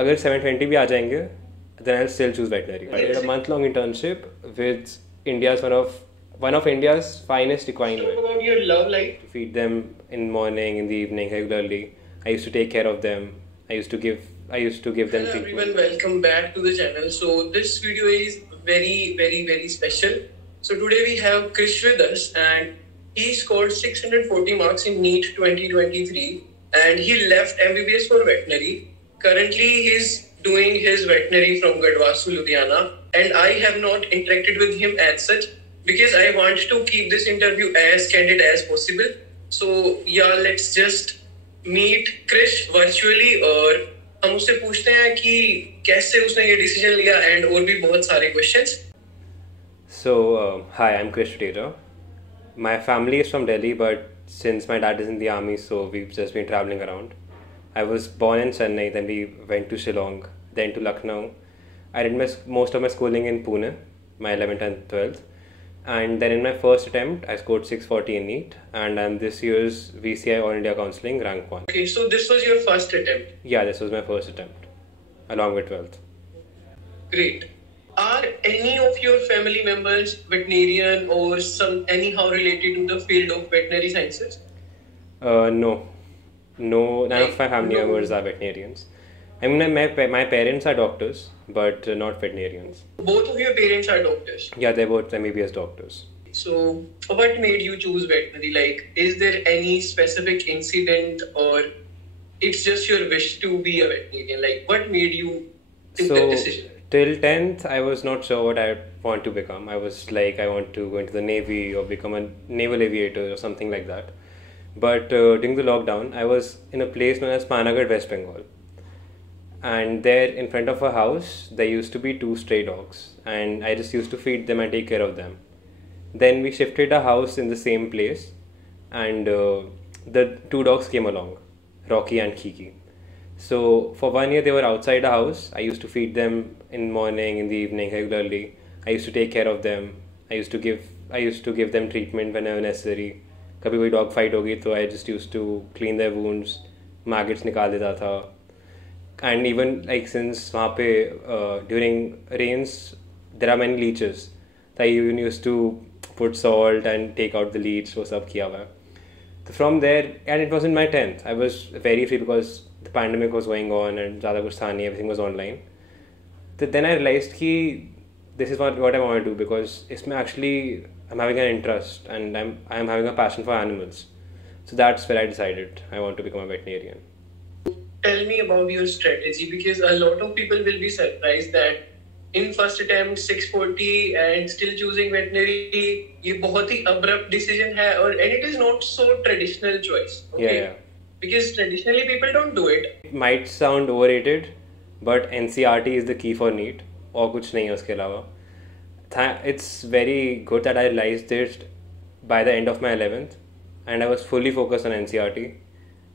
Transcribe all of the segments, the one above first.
अगर 720 भी आ जाएंगे, then I'll still choose veterinary. I did a month-long internship with one of India's finest equine vet. About your love life. To feed them in the morning, in the evening, regularly. I used to take care of them. I used to give them Hello treatment. everyone, welcome back to the channel. So this video is very special. So today we have Krish with us, and he scored 640 marks in NEET 2023, and he left MBBS for veterinary. Currently he's doing his veterinary from Gadwasu, Ludhiana, and I have not interacted with him as such because I want to keep this interview as candid as possible. So yeah, let's just meet Krish virtually और हम उससे पूछते हैं कि कैसे उसने ये decision लिया एंड और भी बहुत सारे questions. So, hi, I'm Krish Tuteja. My family is from Delhi, but since my dad is in the army, so we've just been traveling around. I was born in Chennai, then we went to Shillong, then to Lucknow. I did most of my schooling in Pune, my 11th and 12th. And then in my first attempt, I scored 640 in NEET, and I'm this year's VCI All India Counseling rank 1. Okay, so this was your first attempt. Yeah, this was my first attempt, along with 12th. Great. Are any of your family members veterinarian or anyhow related to the field of veterinary sciences? No, none of my family members are veterinarians. I mean, my parents are doctors, but not veterinarians. Both of your parents are doctors. Yeah, they're both MBBS doctors. So, what made you choose veterinary? Like, is there any specific incident, or it's just your wish to be a veterinarian? Like, what made you take that decision? Till 10th, I was not sure what I want to become. I was like, I want to go into the Navy or become a naval aviator or something like that. But during the lockdown, I was in a place known as Panagarh, West Bengal. And there in front of a house, there used to be 2 stray dogs. And I just used to feed them and take care of them. Then we shifted a house in the same place. And the 2 dogs came along, Rocky and Kiki. So for 1 year, they were outside the house. I used to feed them in the morning, in the evening, regularly. I used to take care of them. I used to give them treatment whenever necessary. कभी कोई dog fight होगी तो I just used to clean their wounds, maggots निकाल देता था. And even like since वहाँ पे during rains there are many leeches, so I even used to put salt and take out the leech. वो सब किया हुआ है. So from there, and it was in my 10th. I was very free because the pandemic was going on and ज़्यादा कुछ था नहीं, everything was online. So then I realized कि this is what I want to do, because इसमें actually I'm having an interest and I'm having a passion for animals. So that's where I decided I want to become a veterinarian. Tell me about your strategy, because a lot of people will be surprised that in first attempt 640 and still choosing veterinary, ये बहुत ही abrupt decision है, and it is not so traditional choice. Okay? Yeah. Because traditionally people don't do it. It might sound overrated, but NCRT is the key for NEET. और कुछ नहीं है उसके अलावा. It's very good that I realized it by the end of my 11th, and I was fully focused on NCRT.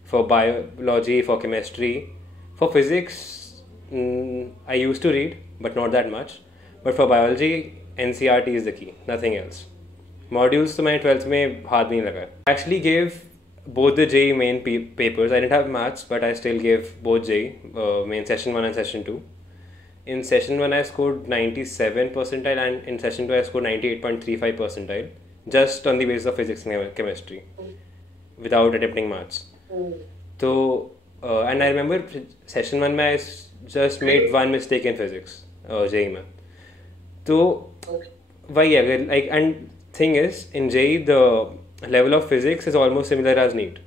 For biology, for chemistry, for physics, I used to read, but not that much. But for biology, NCRT is the key, nothing else. Modules तो मैंने 12th में हाथ नहीं लगा. I actually gave both the JEE main papers. I didn't have maths, but I still gave both JEE main session 1 and session 2. In session 1 I scored 97 percentile, and in session 2 I scored 98.35 percentile, just on the basis of physics and chemistry, without attempting maths. So, and I remember session 1 में I just made one mistake in physics, JEE में. So, वही अगर like, and thing is, in JEE the level of physics is almost similar as NEET.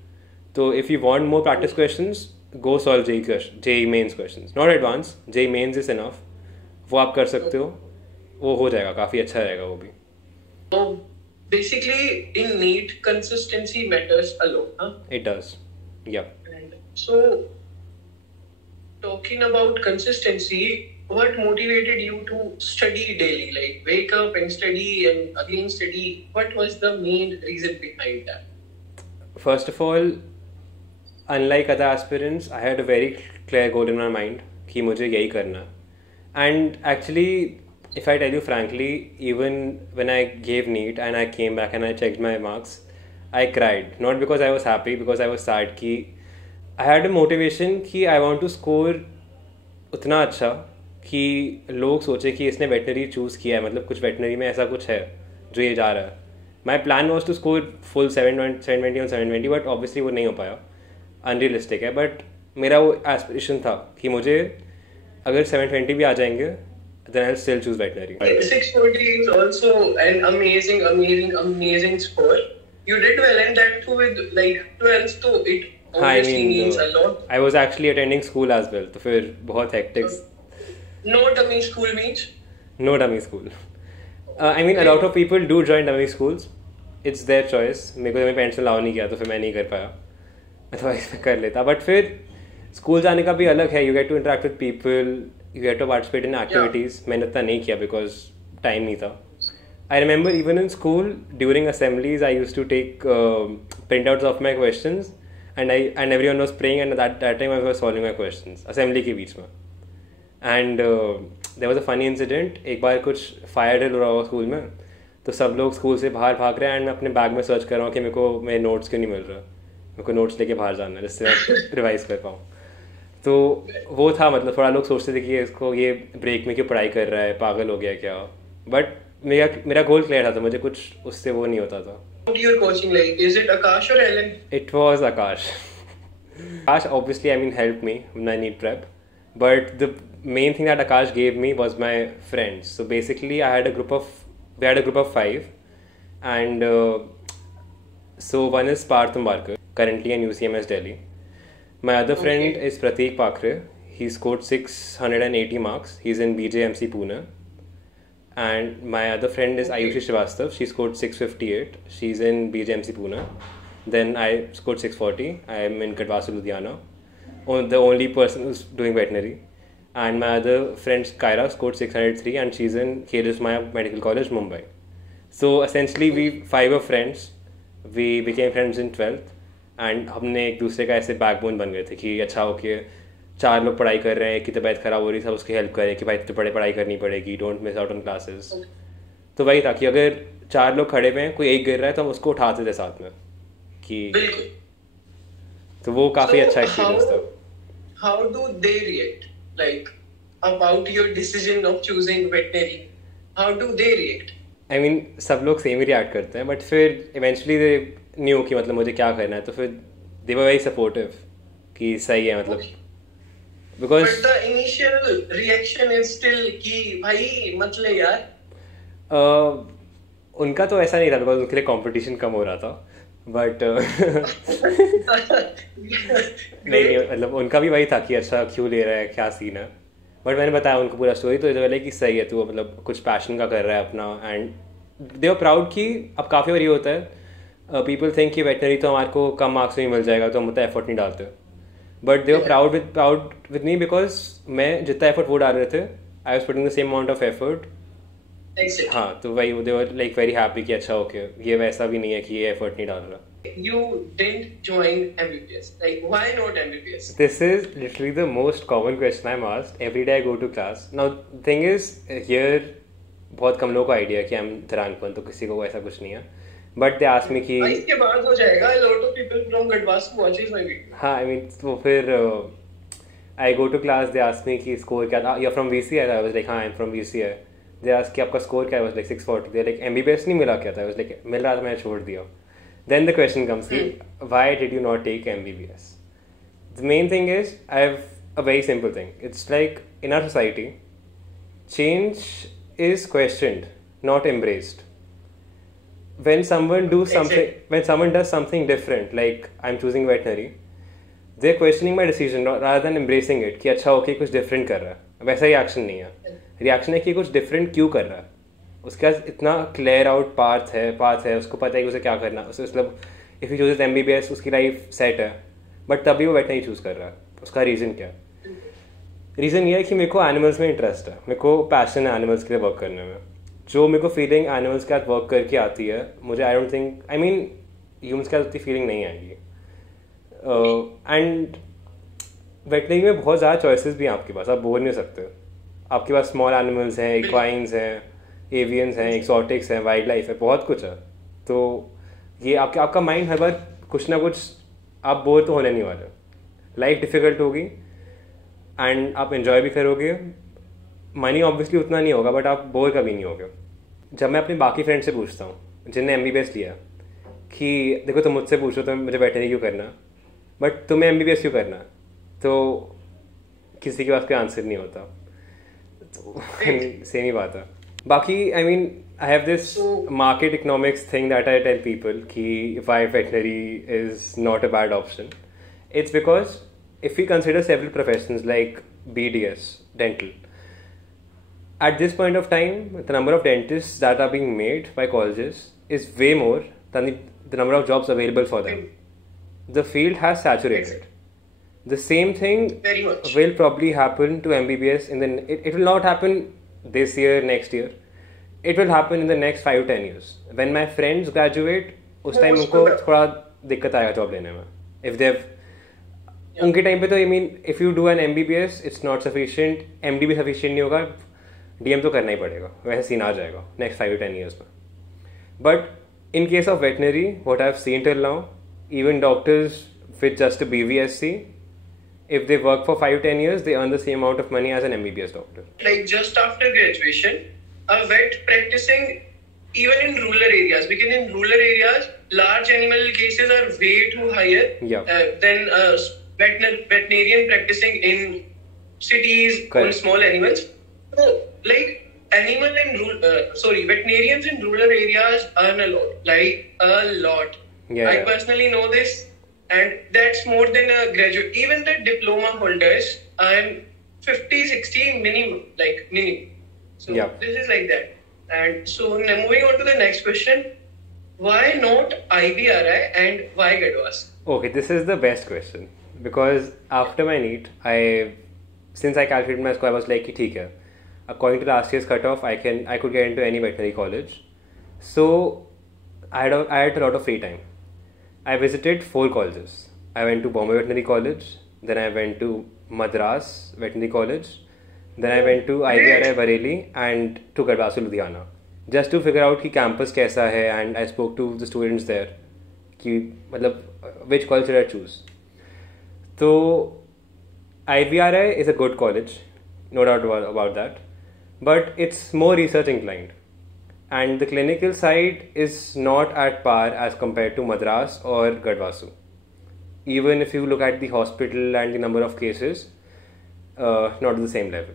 So if you want more practice questions, go solve JEE mains questions. Not advanced, JEE mains is enough. वो आप कर सकते हो, वो हो जाएगा, काफ़ी अच्छा रहेगा वो भी. So basically in NEET consistency matters a lot, huh? It does, yeah. And so talking about consistency, what motivated you to study daily? Like wake up and study and again study. What was the main reason behind that? First of all, unlike other aspirants, I had a very clear goal in my mind कि मुझे यही करना. And actually, if I tell you frankly, even when I gave NEET and I came back and I checked my marks, I cried. Not because I was happy, because I was sad कि I had a motivation कि I want to score उतना अच्छा कि लोग सोचे कि इसने veterinary choose किया है, मतलब कुछ वेटनरी में ऐसा कुछ है जो ये जा रहा है. My plan was to score full 720 on 720, but obviously वो नहीं हो पाया, अनरियलिस्टिक है. बट मेरा वो एस्पिरेशन था कि मुझे अगर 720 भी आ जाएंगे then I'll still choose veterinary. 640 is also an amazing score. You did well, and that too with like 12th, so it obviously means a lot. I was actually attending school as well, तो फिर बहुत hectic. No dummy school means? No dummy school. I mean, a lot of people do join dummy schools. It's their choice. मेरे को मेरे parents ने allow नहीं किया, तो फिर मैं नहीं कर पाया. अदरवाइज मैं कर लेता. बट फिर स्कूल जाने का भी अलग है. You get to interact with people, you get to participate in activities. मैंने उतना नहीं किया बिकॉज टाइम नहीं था. I remember even in school during assemblies I use to take print outs of my questions and everyone was praying and that time I was solving my questions assembly के बीच में. And there was a funny incident. एक बार कुछ fire drill हो रहा हुआ school में, तो सब लोग स्कूल से बाहर भाग रहे हैं एंड मैं अपने बैग में सर्च कर रहा हूँ कि मेरे को मेरे नोट्स क्यों नहीं मिल रहा. मेरे को नोट्स लेके बाहर जाना है जिससे मैं रिवाइज कर पाऊँ. तो वो था, मतलब थोड़ा लोग सोचते थे कि इसको ये ब्रेक में क्यों पढ़ाई कर रहा है, पागल हो गया क्या. बट मेरा गोल क्लियर था, तो मुझे कुछ उससे वो नहीं होता था. Your coaching like, is it Akash or Ellen? It was Akash. Akash obviously, I mean, helped me in my NEET prep. But the main thing that Akash gave me was my friends. So basically, we had a group of 5. And so one is Parth Umbarkar, currently in UCMS Delhi. My other friend is Prateek Pakre. He scored 680 marks. He's in BJMC Pune. And my other friend is Ayushi Srivastav. She scored 658. She's in BJMC Pune. Then I scored 640. I am in Kadwasu, Ludhiana. The only person who's doing veterinary. And my other friend Kyra scored 603 and she's in KLS Maya Medical College, Mumbai. So essentially we 5 were friends. We became friends in 12th. And हमने एक दूसरे का ऐसे backbone बन गए थे कि अच्छा ओके 4 लोग पढ़ाई कर रहे हैं, कि तबीयत ख़राब हो रही, सब उसकी हेल्प करें कि भाई तो पढ़ाई करनी पड़ेगी, don't miss out on classes. तो वही था कि अगर 4 लोग खड़े हुए हैं, कोई एक गिर रहा है तो हम उसको उठाते थे साथ में कि. तो वो काफ़ी अच्छा एक्सपीरियंस था. How do they react like about your decision of choosing veterinary? How do they react? I mean सब लोग सेम ही रिएक्ट करते हैं, बट फिर इवेंचुअली दे न्यू कि मतलब मुझे क्या करना है, तो फिर दे वर वेरी सपोर्टिव कि सही है, मतलब because but the initial reaction is still कि भाई मत ले यार. उनका तो ऐसा नहीं था बिकॉज उनके लिए कंपटीशन कम हो रहा था. बट नहीं मतलब उनका भी वही था कि अच्छा क्यों ले रहा है, क्या सीन है. बट मैंने बताया उनको पूरा स्टोरी, तो बोले कि सही है तू मतलब कुछ पैशन का कर रहा है अपना. एंड दे वर प्राउड कि अब काफ़ी बार ये होता है पीपल थिंक कि वेटनरी तो हमारे को कम मार्क्स में ही मिल जाएगा तो हम उतना एफर्ट नहीं डालते. But they were proud with me because मैं जितना एफर्ट वो डाल रहे थे I was putting the same amount of effort. हाँ, तो वही दे वर लाइक वेरी हैप्पी कि अच्छा ओके ये वैसा भी नहीं है कि ये एफर्ट नहीं डाल रहा. You didn't join MBBS. Like, why not MBBS? This is literally the most common question I'm asked every day I go to class. Now, the thing is, here बहुत कम लोगों को आइडिया कि I'm धरांगपन, तो किसी को ऐसा कुछ नहीं है. But they ask me कि इसके बाद हो जाएगा. A lot of people from Gadwasu watches my video. हाँ, I mean, तो फिर I go to class, they ask me कि score क्या था. You're from VCI? I was like, हाँ, I'm from VCI. They ask कि आपका score क्या है? I was like 640. They're like, MBBS नहीं मिला क्या था? I was like, मिल रहा था, मैंने छोड़ दिया. Then the question comes, why did you not take MBBS? The main thing is, I have a very simple thing. It's like, in our society, change is questioned, not embraced. When someone does something different, like I'm choosing veterinary, they're questioning my decision rather than embracing it. कि अच्छा okay कुछ different कर रहा है. वैसा ही reaction नहीं है. Reaction है कि कुछ different क्यों कर रहा है. उसके पास इतना क्लियर आउट पाथ है, उसको पता है कि उसे क्या करना है. मतलब इफ़ यू चूज MBBS उसकी लाइफ सेट है, बट तभी वो वेटनरी चूज़ कर रहा है. उसका रीज़न क्या है? रीज़न ये है कि मेरे को एनिमल्स में इंटरेस्ट है, मेरे को पैशन है एनिमल्स के लिए वर्क करने में. जो मेरे को फीलिंग एनिमल्स के साथ वर्क करके आती है, मुझे आई डोंट थिंक ह्यूमन्स के साथ उतनी फीलिंग नहीं आएगी. एंड वेटनरी में बहुत ज़्यादा चॉइसेस भी हैं आपके पास, आप बोल नहीं सकते. आपके पास स्मॉल एनिमल्स हैं, इक्वाइन्स हैं, एवियंस हैं, एक्सोटिक्स हैं, वाइल्ड लाइफ है, बहुत कुछ है. तो ये आपका माइंड हर बार कुछ ना कुछ आप बोर तो होने नहीं वाले. लाइफ डिफ़िकल्ट होगी, एंड आप इन्जॉय भी करोगे. मनी ऑब्वियसली उतना नहीं होगा, बट आप बोर कभी नहीं होगे. जब मैं अपने बाकी फ्रेंड से पूछता हूँ जिनने MBBS लिया कि देखो तुम मुझसे पूछो तो मुझे वेटनरी क्यों करना, बट तुम्हें MBBS क्यों करना, तो किसी के पास कोई आंसर नहीं होता. तो सेम ही बात है. बाकी I mean I have this market economics thing that I tell people कि why veterinary is not a bad option. It's because if we consider several professions like BDS, dental, at this point of time, the number of dentists that are being made by colleges is way more than the number of jobs available for them. The field has saturated. The same thing will probably happen to MBBS it will not happen this year, next year. It will happen in the next 5-10 years. When my friends graduate, उस time उनको थोड़ा दिक्कत आएगा job लेने में. If they've उनके time पे तो I mean if you do an MBBS, it's not sufficient. MD भी sufficient नहीं होगा. DM तो करना ही पड़ेगा. वैसे सीन आ जाएगा next 5-10 years में. But in case of veterinary, what I've seen till now, even doctors with just a BVSC, if they work for 5-10 years, they earn the same amount of money as an MBBS doctor. Like just after graduation, a vet practicing even in rural areas, because in rural areas large animal cases are way too higher than veterinarian practicing in cities. Correct. On small animals. So like veterinarians in rural areas earn a lot, like a lot. I personally know this, and that's more than a graduate. Even the diploma holders earn 50-60 minimum. So this is like that. And so now moving on to the next question, why not IBRI and why Gadwas? Okay, this is the best question because after my NEET, since I calculated my score, I was like, ठीक है, according to last year's cutoff, I could get into any veterinary college. So I had a lot of free time. I visited 4 colleges. I went to Bombay Veterinary College, then I went to Madras Veterinary College. Then I went to IBRI Bareilly and to Gadwasu Ludhiana just to figure out कि campus कैसा है, and I spoke to the students there कि मतलब which college should I choose. So IBRI is a good college, no doubt about that, but it's more research inclined and the clinical side is not at par as compared to Madras or Gadwasu. Even if you look at the hospital and the number of cases, not at the same level.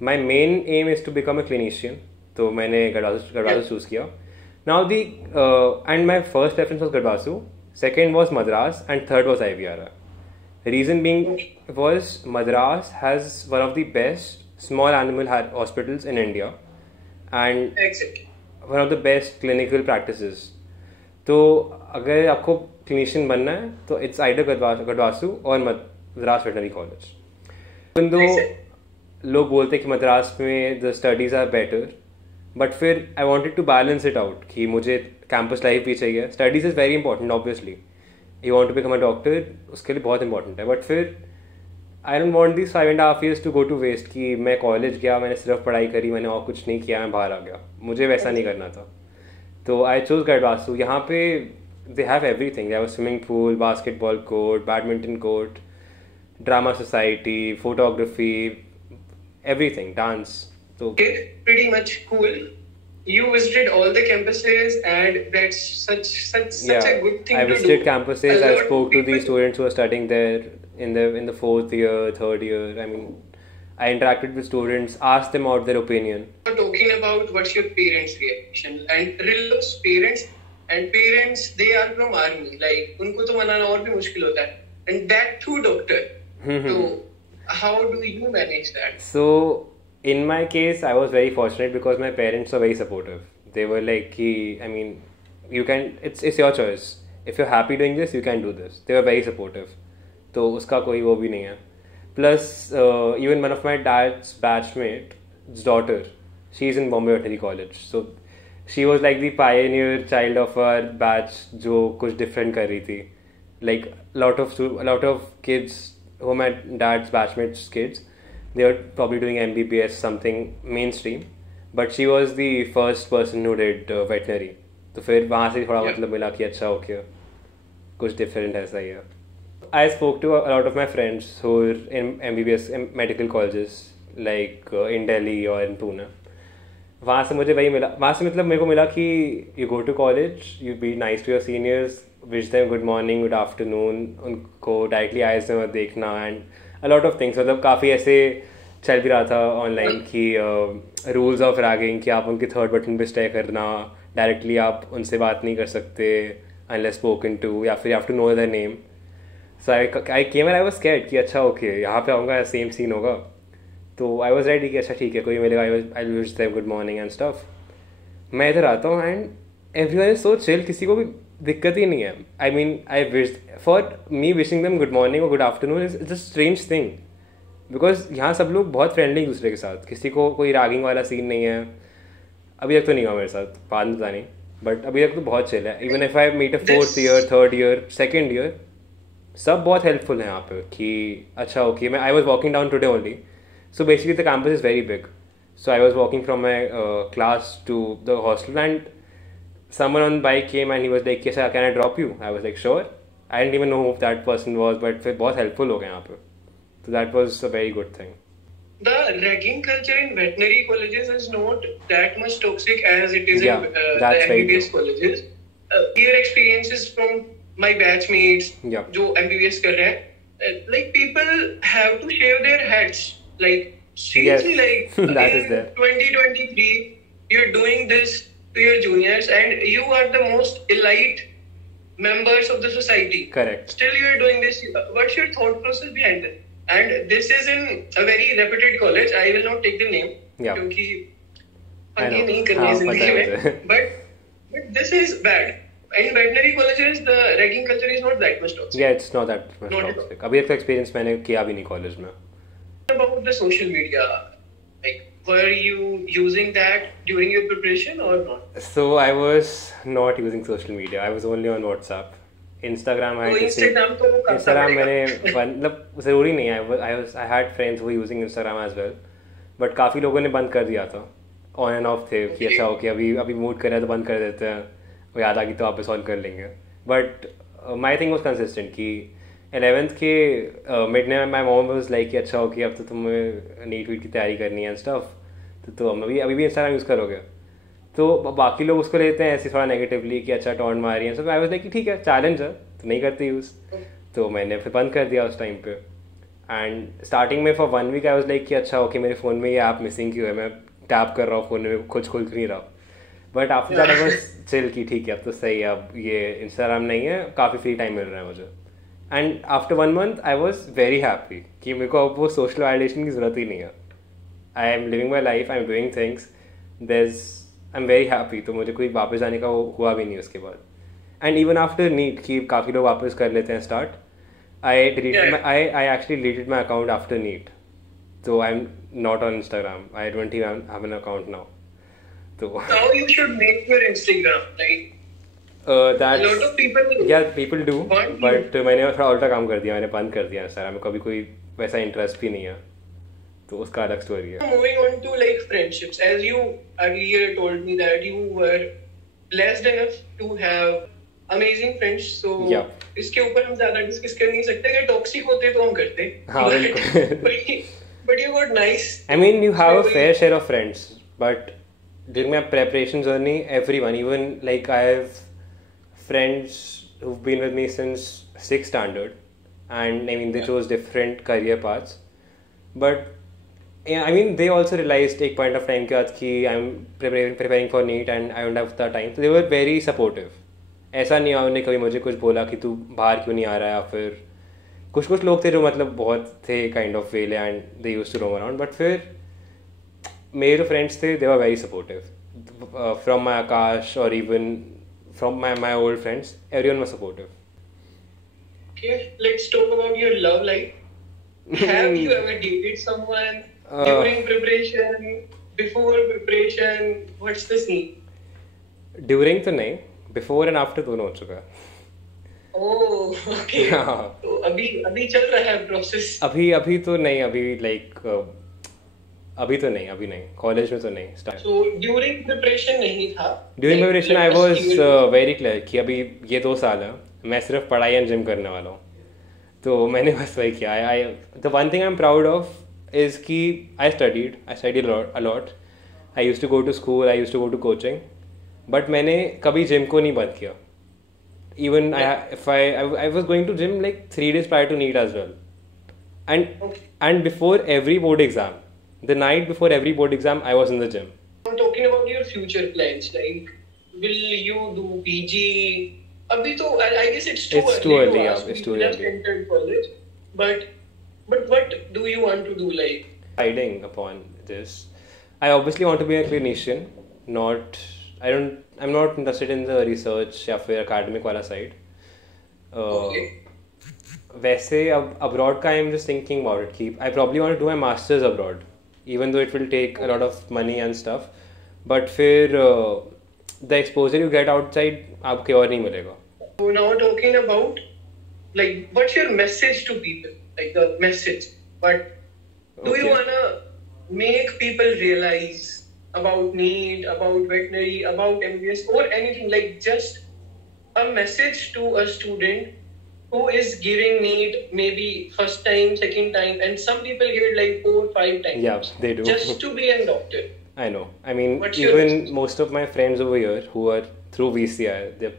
My main aim is to become a clinician, तो मैंने Gadwasu choose किया. Now and my first preference was Gadwasu, second was Madras, and third was IBRI. Reason being was Madras has one of the best small animal hospitals in India and one of the best clinical practices. तो अगर आपको clinician बनना है तो it's either Gadwasu or Madras Veterinary College. Even though लोग बोलते हैं कि मद्रास में the studies are better, but फिर I wanted to balance it out कि मुझे campus life भी चाहिए. Studies is very important obviously. You want to become a doctor, उसके लिए बहुत important है. But फिर I don't want these 5.5 years to go to waste कि मैं college गया, मैंने सिर्फ पढ़ाई करी, मैंने और कुछ नहीं किया, मैं बाहर आ गया. मुझे वैसा नहीं करना था. तो I chose Gadwasu. यहाँ पे they have everything. They have a swimming pool, basketball court, badminton court, drama society, photography, everything, dance. So okay, pretty much cool. You visited all the campuses and that's such a good thing to do. I visited campuses. I spoke to the students who are studying there in the 4th year, 3rd year. I mean, I interacted with students, asked them out their opinion. Talking about what's your parents' reaction and relatives, parents, they are from army. Like उनको तो मनाना और भी मुश्किल होता है, and that too doctor. So how do you manage that? So in my case, I was very fortunate because my parents were very supportive. They were like, I mean, you can. It's your choice. If you're happy doing this, you can do this. They were very supportive. तो उसका कोई वो भी नहीं है. Plus, even one of my dad's batchmate's daughter, she's in Bombay Veterinary College. So she was like the pioneer child of our batch जो कुछ different कर रही थी. Like a lot of kids who are my dad's batchmates kids, they were probably doing MBBS, something mainstream, but she was the first person who did veterinary. तो फिर वहाँ से थोड़ा मतलब मिला कि अच्छा हो गया, कुछ different ऐसा ही है. I spoke to a lot of my friends who are in MBBS medical colleges like in Delhi or in Pune. वहाँ से मुझे वही मिला, वहाँ से मतलब मेरे को मिला कि you go to college, you be nice to your seniors, wish them good morning good afternoon, उनको डायरेक्टली आइज में मत देखना and a lot of things. मतलब काफ़ी ऐसे चल भी रहा था ऑनलाइन कि रूल्स ऑफ रैगिंग कि आप उनके थर्ड बटन पे स्टे करना, डायरेक्टली आप उनसे बात नहीं कर सकते अनलेस स्पोकन टू, या फिर you have to know their name. So I came and I was scared कि अच्छा ओके यहाँ पे आऊँगा सेम सीन होगा. तो आई वॉज रेडी कि अच्छा ठीक है कोई मिलेगा, I wish them good morning and stuff. मैं इधर आता हूँ and everyone is so chill, किसी को भी दिक्कत ही नहीं है. I mean I wish for me wishing them good morning और good afternoon is a strange thing, because यहाँ सब लोग बहुत फ्रेंडली एक दूसरे के साथ, किसी को कोई रैगिंग वाला सीन नहीं है. अभी तक तो नहीं हुआ मेरे साथ, बाद में पता नहीं, बट अभी तक तो बहुत चिल है. Even if I meet a fourth year, third year, second year, सब बहुत हेल्पफुल है यहाँ पे कि अच्छा ओके. मैं I was walking down today only. So basically the campus is very big. So I was walking from my class to the hostel and someone on bike came and he was like, yes, can I drop you? I was like, sure. I didn't even know who that person was, but फिर बहुत helpful हो गए यहाँ पे. So that was a very good thing. The ragging culture in veterinary colleges is not that much toxic as it is in the MBBS colleges. Peer experiences from my batchmates जो MBBS कर रहे हैं, like people have to shave their heads. Like seriously, yes, like that in is there. 2023 you're doing this to your juniors and you are the most elite members of the society. Correct. Still you're doing this. What's your thought process behind it? And this is in a very reputed college. I will not take the name क्योंकि आगे नहीं करनी है जिंदगी में. But this is bad. In veterinary colleges the ragging culture is not that much toxic. Yeah, it's not that much toxic. अभी तक experience मैंने किया भी नहीं कॉलेज में. About the social media, like were you using that during your preparation or not? So I was not using social media. I was only on WhatsApp. Instagram Instagram मैंने मतलब ज़रूरी नहीं है. I had friends who were using Instagram as well, but काफ़ी लोगों ने बंद कर दिया था. ऑन एंड ऑफ थे कि अच्छा ओके अभी मूड कर रहा है तो बंद कर देते हैं, वो याद आ गई तो वापस ऑन कर लेंगे. But my thing was consistent कि 11th के मिड में माई मॉम वाज लाइक कि अच्छा ओके अब तो तुम्हें नीट वीट की तैयारी करनी है स्टफ, तो तुम अभी भी इंस्टाग्राम यूज़ करोगे. तो बाकी लोग उसको लेते हैं ऐसे थोड़ा नेगेटिवली कि अच्छा टॉन्ट मारी है. सो आई वाज लाइक कि ठीक है चैलेंज है तो नहीं करते यूज़. तो मैंने फिर बंद कर दिया उस टाइम पे. एंड स्टार्टिंग में for 1 week I was like कि अच्छा ओके मेरे फ़ोन में ये ऐप मिसिंग क्यों है, मैं टैप कर रहा हूँ फ़ोन में, कुछ खुल नहीं रहा. But after that I was chill कि ठीक है अब तो सही है, अब ये इंस्टाग्राम नहीं है, काफ़ी फ्री टाइम मिल रहा है मुझे. And after 1 month I was very happy कि मेरे को अब वो सोशल वैलिडेशन की ज़रूरत ही नहीं है. I am living my life, I am doing things, I am very happy. तो मुझे कोई वापस जाने का हुआ भी नहीं उसके बाद. एंड इवन आफ्टर नीट कि काफ़ी लोग वापस कर लेते हैं start, I actually deleted my account after NEET. तो I am not on Instagram, I don't even have an account now. तो how you should make your Instagram, like that a lot of people people do, but मैंने थोड़ा उल्टा काम कर दिया, मैंने बंद कर दिया इंस्टाग्राम में. कभी कोई वैसा इंटरेस्ट भी नहीं है, तो उसका अलग स्टोरी है. Moving on to like friendships, as you earlier told me that you were blessed enough to have amazing friends, so इसके ऊपर हम ज्यादा डिस्कस कर नहीं सकते. अगर टॉक्सिक होते तो हम करते. हाँ बिल्कुल. But you got nice. I mean you have a fair share of friends, but during my preparation journey, everyone, even like I have friends who've been with me since 6th standard, and I mean they chose different career paths, but yeah, I mean they also realized एक point of time के बाद कि I'm preparing for NEET and I don't have the time, so they were very supportive. ऐसा नहीं उन्होंने कभी मुझे कुछ बोला कि तू बाहर क्यों नहीं आ रहा है, या फिर कुछ लोग थे जो मतलब बहुत थे काइंड ऑफ वेले and they used to roam around. But फिर मेरे जो फ्रेंड्स थे they were very supportive from my Aakash और even from my old friends, everyone was supportive. Okay, let's talk about your love life. Have you ever dated someone during preparation, before preparation? What's the scene? During तो नहीं, before and after दोनों हो चुका है. Oh, okay. तो अभी चल रहा है process. अभी तो नहीं, अभी नहीं, कॉलेज में तो नहीं. So during preparation नहीं था. During preparation I was very clear कि अभी ये 2 साल है, मैं सिर्फ पढ़ाई एंड जिम करने वाला हूँ. तो मैंने बस वही किया. The one thing I'm proud of is कि I studied a lot. I used to go to school, I used to go to coaching, but मैंने कभी जिम को नहीं बंद किया. Even I was going to gym like 3 days prior to NEET as well, and before every board exam, the night before every board exam, I was in the gym. I'm talking about your future plans. Like, will you do PG? Abhi to, I guess it's too early to ask. It's too just early. entered college, but what do you want to do? Like, Deciding upon this, I obviously want to be a clinician. I'm not interested in the research या फिर academic वाला side. okay. वैसे अब abroad का I'm just thinking about it. I probably want to do my masters abroad, even though it will take a lot of money and stuff. But फिर the exposure you get outside आपके और नहीं मिलेगा. So now talking about, like, what's your message to people? Like the message. But do you wanna make people realize about NEET, about veterinary, about MBBS, or anything, like just a message to a student who is giving NEET maybe first time, second time, and some people give it like 4 or 5 times. Yeah, they do. Just to be a doctor. I know. I mean, What's your even message? most of my friends over here who are through VCI, they're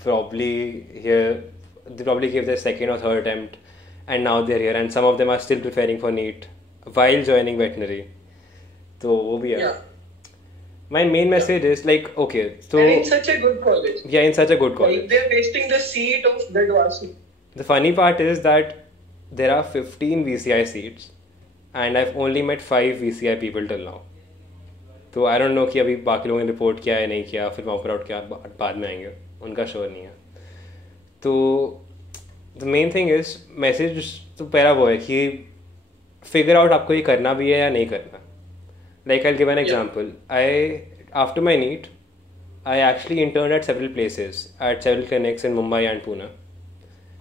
probably here. They probably gave their second or third attempt, and now they're here. And some of them are still preparing for NEET while joining veterinary. So, वो भी है. Yeah. My main message is like, okay, so And in such a good college. yeah, in such a good Like college. they're wasting the seat of Gadwasi. The funny part is that there are 15 VCI seats, and I've only met 5 VCI people till now. तो I don't know कि अभी बाकी लोगों ने report किया है नहीं किया, फिर वहाँ पर आउट किया बाद में आएंगे, उनका श्योर नहीं है. तो the main thing is message तो पहला वो है कि figure out आपको ये करना भी है या नहीं करना. Like I'll give an example. After my NEET, I actually interned at several places, at several clinics in Mumbai and Pune.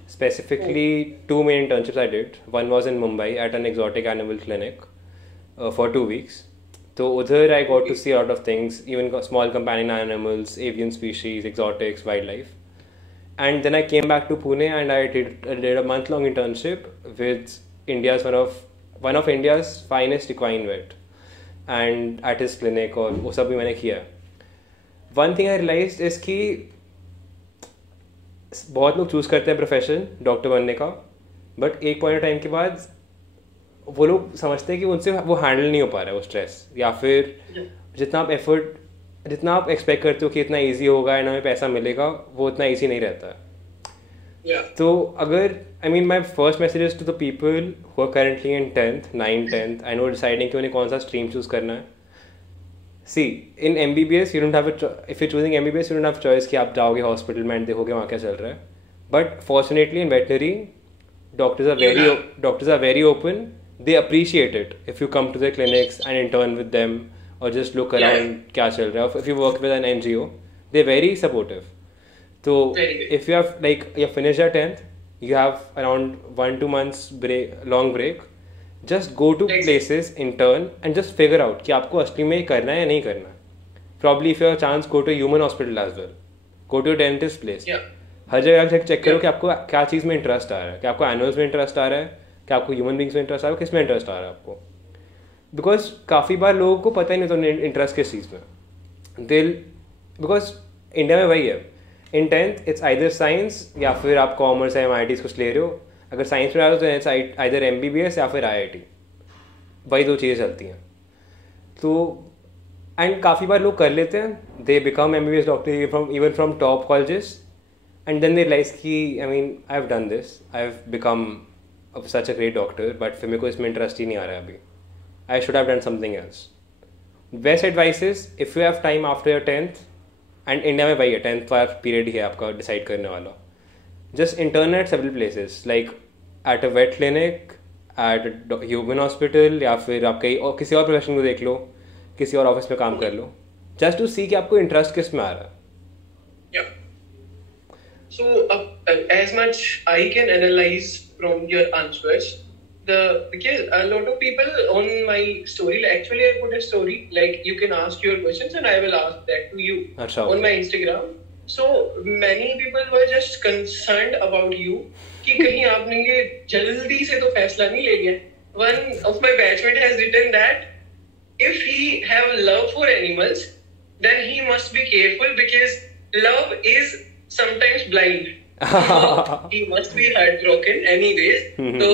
Specifically, 2 main internships I did. One was in Mumbai at an exotic animal clinic for 2 weeks. So udhar I got to see a lot of things, even small companion animals, avian species, exotics, wildlife. And then I came back to Pune and I did a month-long internship with one of India's finest equine vet, and at his clinic, और वो सब भी मैंने किया. One thing I realized is कि बहुत लोग choose करते हैं प्रोफेशन डॉक्टर बनने का, बट एक पॉइंट ऑफ टाइम के बाद वो लोग समझते हैं कि उनसे वो हैंडल नहीं हो पा रहा है वो स्ट्रेस, या फिर जितना आप एक्सपेक्ट करते हो कि इतना ईजी होगा एंड हमें पैसा मिलेगा, वो उतना ईजी नहीं रहता है. तो अगर my first message is to the people who are currently in 10th 9th 10th I know deciding कि उन्हें कौन सा स्ट्रीम चूज करना है. सी इन MBBS you don't have if you're choosing MBBS you don't have choice कि आप जाओगे hospital में एंड देखोगे वहाँ क्या चल रहा है. But fortunately in veterinary doctors are very open. They appreciate it if you come to their clinics and intern with them or just look around क्या चल रहा है. If you work with an NGO, they're very supportive. So if you have you finish your 10th, you have around 1-2 months long break. Just go to places, intern, and just figure out कि आपको असली में करना है या नहीं करना. Probably if you have a chance, go to a human hospital as well. Go to a dentist place. हर जगह चेक करो कि आपको क्या चीज़ में इंटरेस्ट आ रहा है, कि आपको एनिमल्स में इंटरेस्ट आ रहा है, कि आपको ह्यूमन बींग्स में इंटरेस्ट आ रहा है, किस में इंटरेस्ट आ रहा है आपको. बिकॉज काफ़ी बार लोगों को पता ही नहीं होता इंटरेस्ट किस चीज़ में. बिकॉज इंडिया में वही है, इन 10th इट्स आइदर साइंस या फिर आप कॉमर्स या MITs कुछ ले रहे हो. अगर साइंस में आ रहे हो तो इट्स आइदर MBBS या फिर IIT. वही 2 चीज़ें चलती हैं. तो एंड काफ़ी बार लोग कर लेते हैं, they become MBBS doctor even from top colleges, and then they realise कि I have done this, I have become such a great doctor, but फिर मेरे को इसमें इंटरेस्ट ही नहीं आ रहा है अभी. I should have done something else. Best advice is if you have time after your 10th, and India में वही है 10th का पीरियड ही है आपका डिसाइड करने वाला. Just intern at several places, like at a vet clinic, at a human hospital, या फिर आप कहीं और किसी और प्रोफेशन को देख लो, किसी और ऑफिस में काम कर लो, just to see कि आपको इंटरेस्ट किस में आ रहा है. Yeah. So as much I can analyze from your answers, because a lot of people on my story, actually I put a story like you can ask your questions and I will ask that to you on my Instagram. So many people were just concerned about you कि कहीं आपने ये जल्दी से तो फैसला नहीं ले लिया. One of my batchmate has written that if he have love for animals, then he must be careful because love is sometimes blind. So he must be heartbroken anyways. So,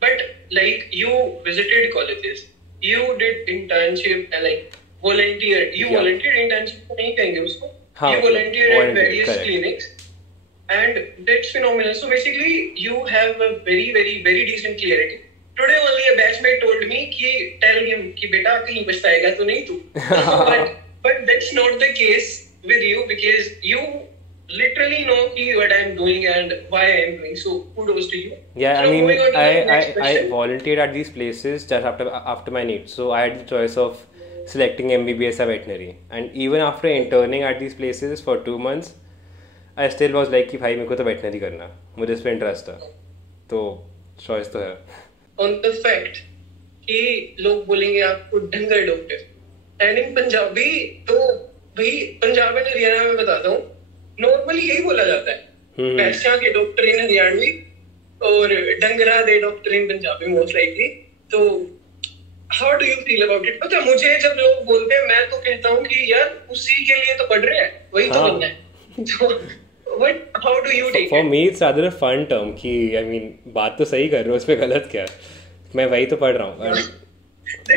but like you visited colleges, you did internship and like volunteered. You volunteered internship नहीं कहेंगे उसको. You volunteered at various clinics. And that's phenomenal. So basically, you have a very, very, very decent clarity. Today only a batchmate told me कि tell him कि बेटा कहीं पछताएगा तो नहीं तू. But that's not the case with you because you literally know कि what I am doing and why I am doing. So kudos to you. Yeah, so I mean, I volunteered at these places just after my NEET. So I had the choice of selecting MBBS or veterinary. And even after interning at these places for 2 months, I still was like कि भाई मेरे को तो veterinary करना, मुझे इस पे interest था, तो choice तो है. On the fact कि लोग बोलेंगे आपको डंगर डॉक्टर, and in पंजाबी तो भाई पंजाब एंड हरियाणा में बताता हूँ नॉर्मली यही बोला जाता है, भैंसियां के डॉक्टर इन हरियाणवी और डंगरा दे डॉक्टर इन पंजाबी मोस्ट लाइकली. तो how do you feel about it? पता मुझे जब लोग बोलते हैं मैं तो कहता हूँ कि यार उसी के लिए तो पढ़ रहे हैं, वही तो बनना है. So how do you take For it? me it's rather a fun term कि I mean बात तो सही कर रहे हो, उसमें गलत क्या है, मैं वही तो पढ़ रहा हूँ.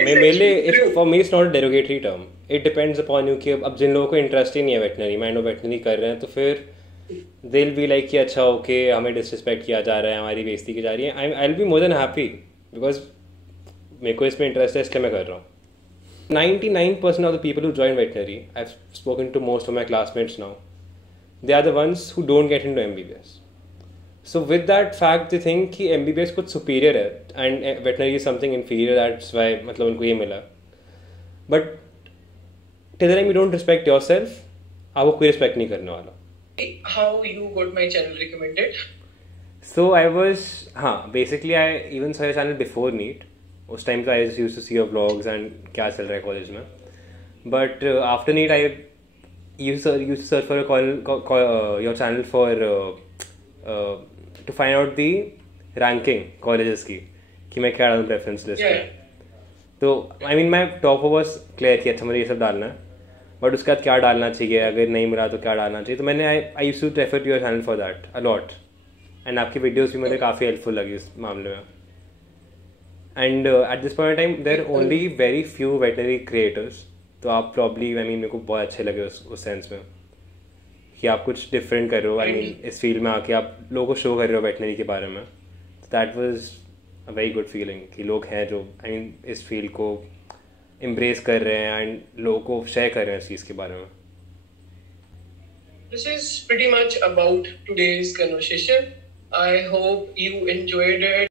मेरे लिए for me it's not a derogatory term. It depends upon you कि अब जिन लोगों को इंटरेस्ट ही नहीं है वेटनरी, माइंड ऑफ वेटनरी कर रहे हैं, तो फिर they'll be like कि अच्छा ओके हमें डिसरिस्पेक्ट किया जा रहा है, हमारी बेइज्जती की जा रही है. I'll be more than happy because मेरे को इसमें इंटरेस्ट है इसलिए मैं कर रहा हूँ. 99% of the people who join veterinary, I've spoken to most of my classmates now, they are the ones who don't get into MBBS. So with that fact, they think कि MBBS कुछ superior है and veterinary is something inferior. That's why मतलब उनको ये मिला. But till the time you don't respect yourself, आपको कोई respect नहीं करने वाला. How you got my channel recommended? So I was basically I even saw your channel before NEET. उस time पे I just used to see your vlogs and क्या चल रहा है college में. But after NEET I used to search for your channel for to find out the ranking colleges की कि मैं क्या डालूँ preference list में. तो I mean my top was clear कि अच्छा मुझे ये सब डालना है, but उसके बाद क्या डालना चाहिए, अगर नहीं मिला तो क्या डालना चाहिए. तो मैंने I used to refer to your channel for that a lot. And आपकी videos भी मुझे काफ़ी helpफुल लगी इस मामले में. And at this point in time there are only very few veterinary creators. तो आप प्रॉब्ली I mean मेरे को बहुत अच्छे लगे उस सेंस में कि आप कुछ डिफरेंट कर रहे हो. I mean इस फील्ड में आके आप लोगों को शो कर रहे हो वेटनरी के बारे में. That was a very good feeling कि लोग हैं जो I mean इस फील्ड को एम्ब्रेस कर रहे हैं एंड लोगों को शेयर कर रहे हैं इस चीज़ के बारे में. This is pretty much about today's conversation. I hope you enjoyed it.